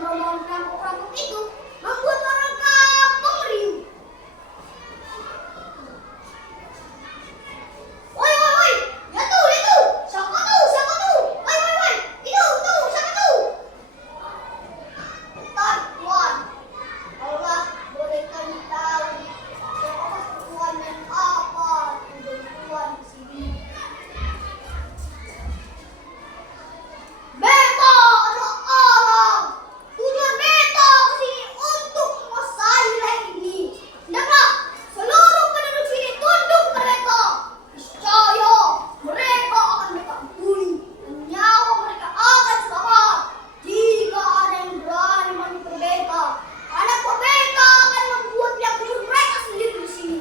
dan rombongan perampok-perampok itu membuat orang kampung riuh. Woi, woi, woi, ya tuh, siapa tuh, siapa tuh? Woi, woi, woi, itu, siapa tuh? Bentar, Tuan. Allah boleh kami tahu siapa Tuan dan apa tujuan Tuan di sini? Beta adalah orang. Tujuan beta kesini untuk menguasai wilayah ini. Hendaklah seluruh penduduk sini tunduk kepada beta. Niscaya mereka akan beta ampuni dan nyawa mereka akan selamat jika ada yang berani menipu beta. Karena beta akan membuat pihak kejur mereka sendiri di sini.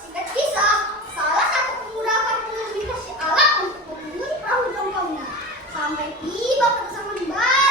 Singkat kisah, salah satu pemuda akan melintasi alat untuk memenuhi perahu jongkongnya sampai tiba pada zaman baru.